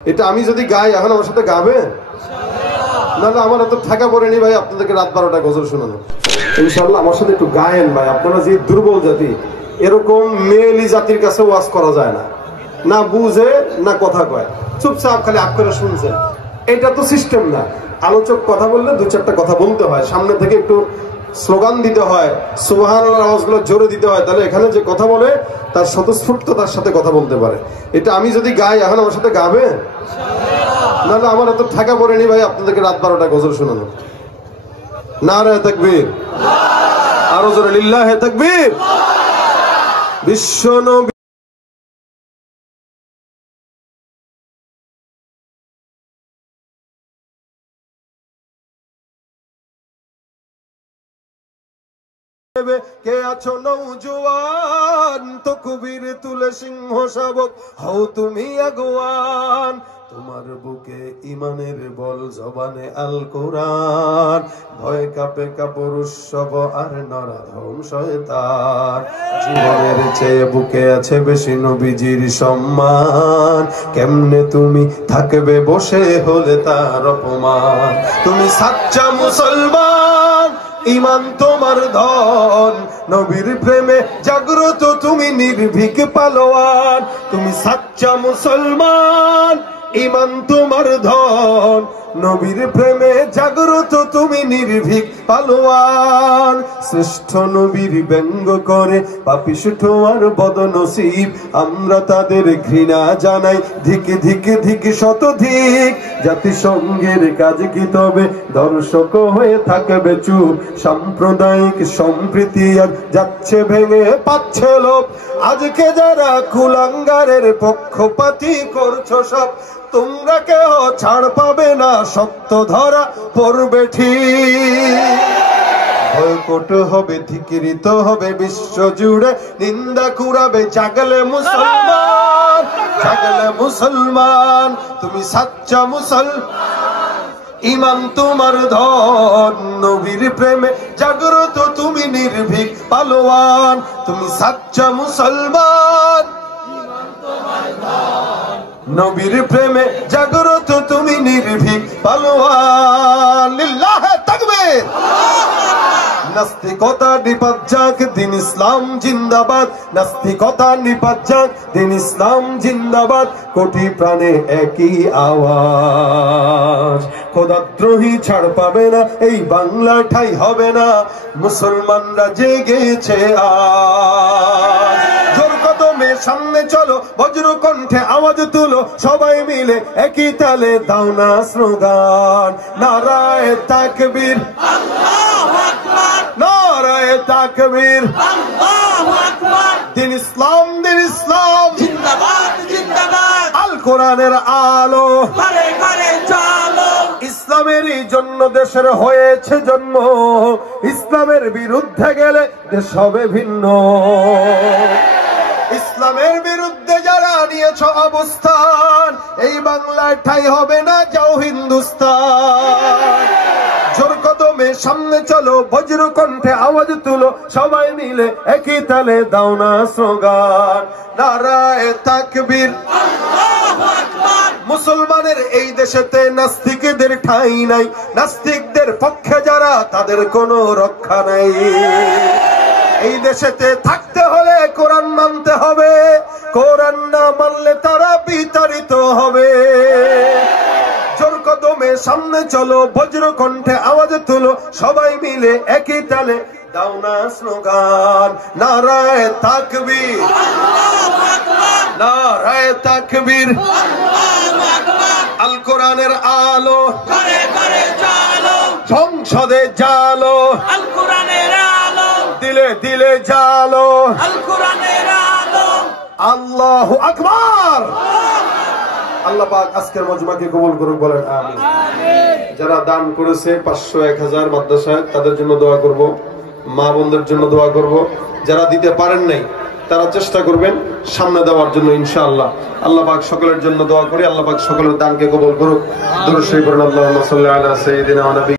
এটা আমি যদি গাই এখন আমার সাথে গাবে নাহলে আমার এত ঠাকা পড়েনি ভাই আপনাদেরকে রাত 12টা গজল শোনানো। ইনশাআল্লাহ আমার সাথে একটু গায়েন ভাই। আপনারা যে দুর্বল জাতি, এরকম মেয়েলি জাতির কাছে ওয়াজ করা যায় না, না বুঝে না কথা কয়, চুপচাপ খালি আপ করে শুনছেন। এটা তো সিস্টেম না। আলোচক কথা বললে দু চারটা কথা বলতে হয়, সামনে থেকে একটু স্লোগান দিতে হয়, সুবহানাল্লাহর আওয়াজগুলো জোরে দিতে হয়, তাহলে এখানে যে কথা বলে তার স্বতঃস্ফূর্ততার সাথে কথা বলতে পারে। এটা আমি যদি গাই এখন আমার সাথে গাবে নাহলে আমার এত ঠাকা পড়েনি ভাই আপনাদেরকে রাত 12টা গজল শোনানো। নারায়ে তাকবীর, আরো জোরে লিল্লাহে তাকবীর। বিশ্ব নবী কে আছো নৌজওয়ান, তকবীর তুলে সিংহ শাবক হও তুমি আগুয়ান। তোমার বুকে ইমানের বল, জবানে আল কোরআন, ভয় কাঁপে কাপুরুষ সব আর নরাধম শয়তান। জীবনের চেয়ে বুকে আছে বেশি নবীজির সম্মান, কেমনে তুমি থাকবে বসে হলে তার অপমান। তুমি সাচ্চা মুসলমান, ইমান তোমার ধন, নবীর প্রেমে জাগ্রত তুমি নির্ভীক পালোয়ান। তুমি সাচ্চা মুসলমান, ইমান তোমার ধন, নবীর প্রেমে জাগ্রত তুমি নির্ভীক পালোয়ান। শ্রেষ্ঠ নবীর ব্যঙ্গ করে পাপিষ্ঠ আর বদনসিব, আমরা তাদের ঘৃণা জানাই ধিক ধিক ধিক শতধিক। জাতিসংঘের কাজ কি তবে দর্শক হয়ে থাকবে চুপ, সাম্প্রদায়িক সম্প্রীতি আর যাচ্ছে ভেঙে পাচ্ছে লোপ। আজকে যারা কুলাঙ্গারের পক্ষপাতী করছো সব, তোমরা কেউ ছাড় পাবে না, সত্য ধরা পড়বে ঠিক। বয়কট হবে, ধিক্কৃত হবে বিশ্ব জুড়ে, নিন্দা কুড়াবে জাগলে মুসলমান, জাগলে মুসলমান। তুমি সাচ্চা মুসলমান, ইমান তোমার ধন, নবীর প্রেমে জাগ্রত তুমি নির্ভীক পালোয়ান। তুমি সাচ্চা মুসলমান, নবীর প্রেমে জাগ্রত তুমি নির্ভীক পালোয়ান। লিল্লাহে তাকবীর। নাস্তিকতা নিপাত যাক, দিন ইসলাম জিন্দাবাদ। নাস্তিকতা নিপাত যাক, দিন ইসলাম জিন্দাবাদ। কোটি প্রাণে একই আওয়াজ, খোদাদ্রোহী ছাড় পাবে না, এই বাংলা ঠাই হবে না। মুসলমানরা জেগেছে আজ, জোর কদমে সামনে চলো, বজ্র কণ্ঠে আওয়াজ তুলো, সবাই মিলে একই তালে দাও না স্লোগান। নারায়ে তাকবীর, আল্লাহু আকবার, নারায়ে তাকবীর, আল্লাহু আকবার। দিন ইসলাম, দিন ইসলাম জিন্দাবাদ, জিন্দাবাদ। আল কোরআনের আলো ঘরে ঘরে চলো, ইসলামেরই জন্য দেশের হয়েছে জন্ম, ইসলামের বিরুদ্ধে গেলে দেশ হবে ভিন্ন। ইসলামের বিরুদ্ধে যারা নিয়েছ অবস্থান, এই বাংলার ঠাই হবে না, যাও হিন্দুস্তান। জোর কদমে সামনে চলো, বজ্র কণ্ঠে আওয়াজ তুলো, সবাই মিলে একই তালে দাও না স্লোগান। নারায়ে তাকবীর, আল্লাহু আকবার। মুসলমানের এই দেশেতে নাস্তিকদের ঠাঁই নাই, নাস্তিকদের পক্ষে যারা তাদের কোনো রক্ষা নাই। এই দেশেতে থাকতে হলে কোরআন মানতে হবে, কোরআন না মানলে তারা বিতাড়িত হবে। জোর কদমে সামনে চলো, বজ্র কণ্ঠে আওয়াজ তুলো, সবাই মিলে একই তালে দাও না স্লোগান। নারায়ে তাকবীর, আল্লাহু আকবার, নারায়ে তাকবীর, আল্লাহু আকবার। আল কোরআনের আলো ঘরে ঘরে জ্বালো, সংসদে জ্বালো, আল কোরআনের আলো দিলে দিলে জ্বালো, আল কোরআনের আলো। আল্লাহু আকবার। আল্লাহ পাক আজকের মজমাকে কবুল করুন, বলেন আমিন। যারা দান করেছে 500, 1000 মাদ্রাসায়, তাদের জন্য দোয়া করব, মা বোনদের জন্য দোয়া করব। যারা দিতে পারেন নাই তারা চেষ্টা করবেন সামনে দেওয়ার জন্য ইনশাআল্লাহ। আল্লাহ পাক সকলের জন্য দোয়া করি, আল্লাহ পাক সকলের দানকে কবুল করুক। দুরূদ শরীফ পড়ুন, আল্লাহুম্মা সাল্লি আলা সাইয়্যিদিনা ওয়া